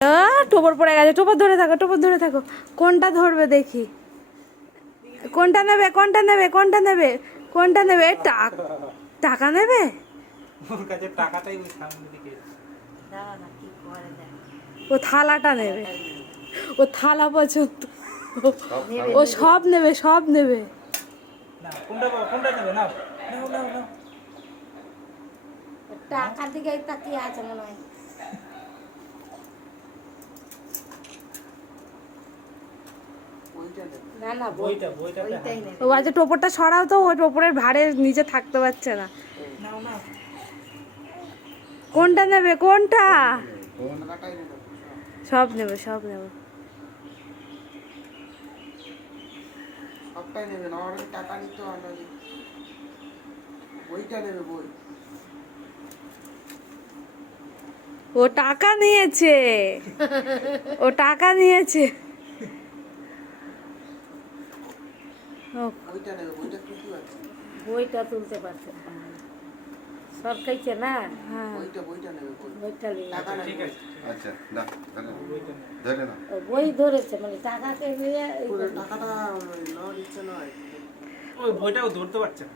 টোপর পড়ে গেছে। টোপর ধরে থাকো, টোপর ধরে থাকো। কোনটা ধরবে দেখি? কোনটা নেবে, কোনটা নেবে, কোনটা নেবে, কোনটা নেবে? টাকা নেবে? ওর কাছে টাকাটাই ওই সামনের দিকে। ও থালাটা নেবে, ও থালা পছন্দ। ও সব নেবে, সব নেবে। না কোনটা নেবে? নাও নাও নাও নাও। টাকার দিকে তাকিয়ে আছে মনে হয়। না না বইটা ওইটাই নেবে। ও আচ্ছা, টোপরটা সরাও তো, ওই টোপরের ভারে নিচে থাকতে পারছে না। নাও নাও। কোনটা নেবে, কোনটা? সব নেবে, সব নেবে। সবটাই নেবে না, আমার টাকা নিতে হয় না। বইটা নেবে, বই। ও টাকা নিয়েছে, ও টাকা নিয়েছে। বইটা নেবে, বইটা তুলতে পারছে। বইটা তুলতে পারছে না, সব খাইছে না। হ্যাঁ, বইটা নেবে, বই। বইটা নিয়ে টাকা ঠিক নেবে। আছে। আচ্ছা না বইটা নেবে। ধরে না ও বই ধরেছে, মানে টাকাকে নিয়ে পুরো টাকাটা নেওয়ার ইচ্ছে নয়। ওই বইটাও ধরতে পারছে না।